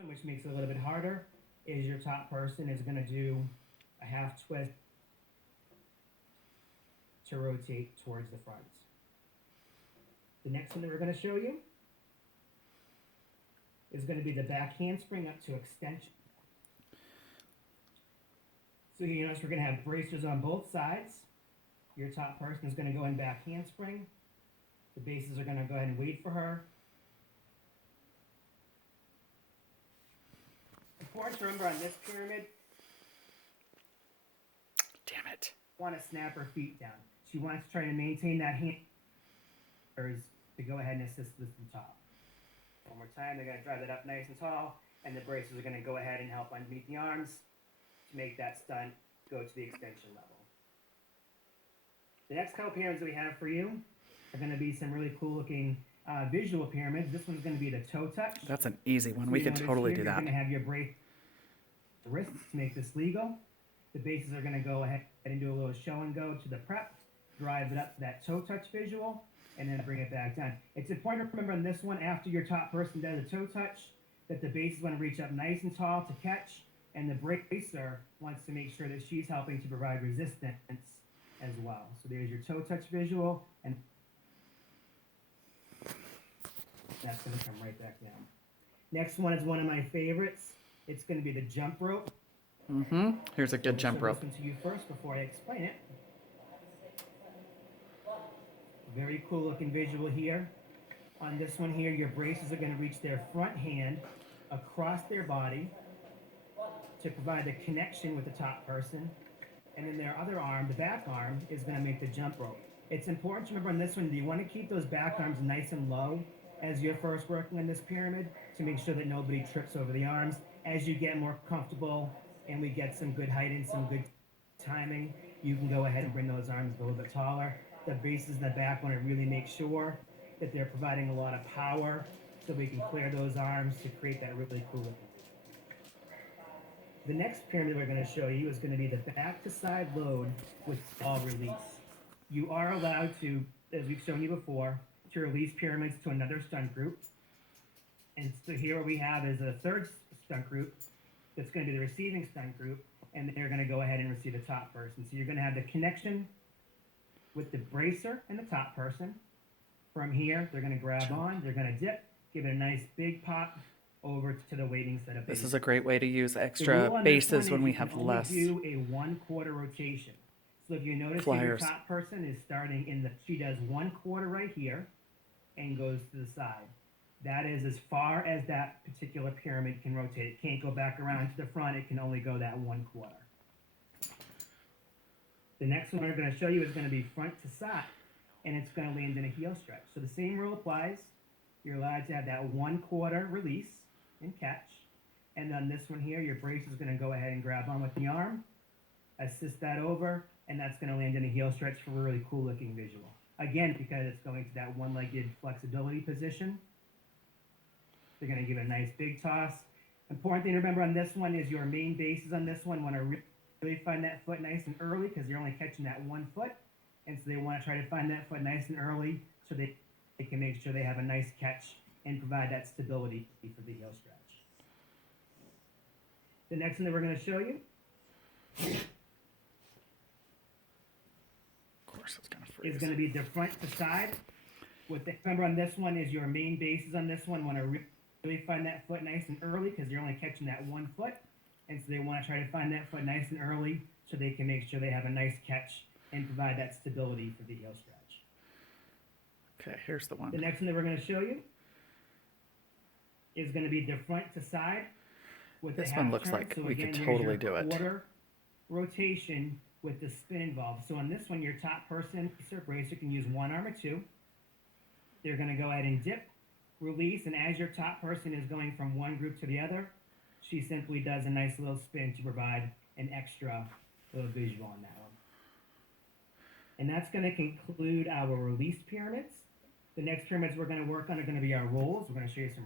which makes it a little bit harder, is your top person is going to do a half twist to rotate towards the front. The next one that we're going to show you is going to be the back handspring up to extension. So you notice we're going to have bracers on both sides. Your top person is going to go in back handspring. The bases are going to go ahead and wait for her. Important to remember on this pyramid, Damn it. want to snap her feet down. She wants to try to maintain that hand to go ahead and assist this from top. One more time, they're going to drive that up nice and tall, and the braces are going to go ahead and help underneath the arms to make that stunt go to the extension level. The next couple pyramids that we have for you are going to be some really cool looking visual pyramids. This one's going to be the toe touch. That's an easy one. So We can totally do You're that. going to have your brace wrists to make this legal. The bases are going to go ahead and do a little show and go to the prep, drive it up to that toe touch visual, and then bring it back down. It's important to remember on this one, after your top person does a toe touch, that the base is going to reach up nice and tall to catch, and the bracer wants to make sure that she's helping to provide resistance as well. So there's your toe touch visual, and that's going to come right back down. Next one is one of my favorites. It's going to be the jump rope. Here's a good jump So rope. listen to you first before I explain it. Very cool looking visual here. On this one here, your braces are going to reach their front hand across their body to provide the connection with the top person. And then their other arm, the back arm, is going to make the jump rope. It's important to remember on this one, you want to keep those back arms nice and low as you're first working on this pyramid to make sure that nobody trips over the arms. As you get more comfortable and we get some good height and some good timing, you can go ahead and bring those arms a little bit taller. The bases in the back want to really make sure that they're providing a lot of power so we can clear those arms to create that really cool look. The next pyramid we're going to show you is going to be the back to side load with all release. You are allowed to, as we've shown you before, to release pyramids to another stunt group. And so here what we have is a third stunt group that's going to be the receiving stunt group, and they're going to go ahead and receive the top person. So you're going to have the connection with the bracer and the top person. From here, they're going to grab on, they're going to dip, give it a nice big pop over to the waiting set of bases. This is a great way to use extra bases when we have less do a 1/4 rotation. So if you notice your top person is starting in she does 1/4 right here and goes to the side. That is as far as that particular pyramid can rotate. It can't go back around to the front. It can only go that 1/4. The next one we're going to show you is going to be front to side, and it's going to land in a heel stretch. So the same rule applies. You're allowed to have that 1/4 release and catch. And on this one here, your brace is going to go ahead and grab on with the arm, assist that over, and that's going to land in a heel stretch for a really cool looking visual. Again, because it's going to that one-legged flexibility position. They're going to give it a nice big toss. Important thing to remember on this one is your main bases on this one want to really find that foot nice and early because you're only catching that 1 foot. And so they want to try to find that foot nice and early so they can make sure they have a nice catch and provide that stability for the heel stretch. The next one that we're going to show you is going to be the front to side. Remember on this one is your main bases on this one want to really find that foot nice and early because you're only catching that 1 foot. And so they want to try to find that foot nice and early so they can make sure they have a nice catch and provide that stability for the heel stretch. Okay, here's the one. The next one that we're going to show you is going to be the front to side with this the one half looks turn. like So we again, could here's totally your do it. Quarter rotation with the spin involved. So on this one, your top person, bracer, can use one arm or two. They're going to go ahead and dip, release, and as your top person is going from one group to the other, she simply does a nice little spin to provide an extra little visual on that one. And that's going to conclude our release pyramids. The next pyramids we're going to work on are going to be our rolls. We're going to show you some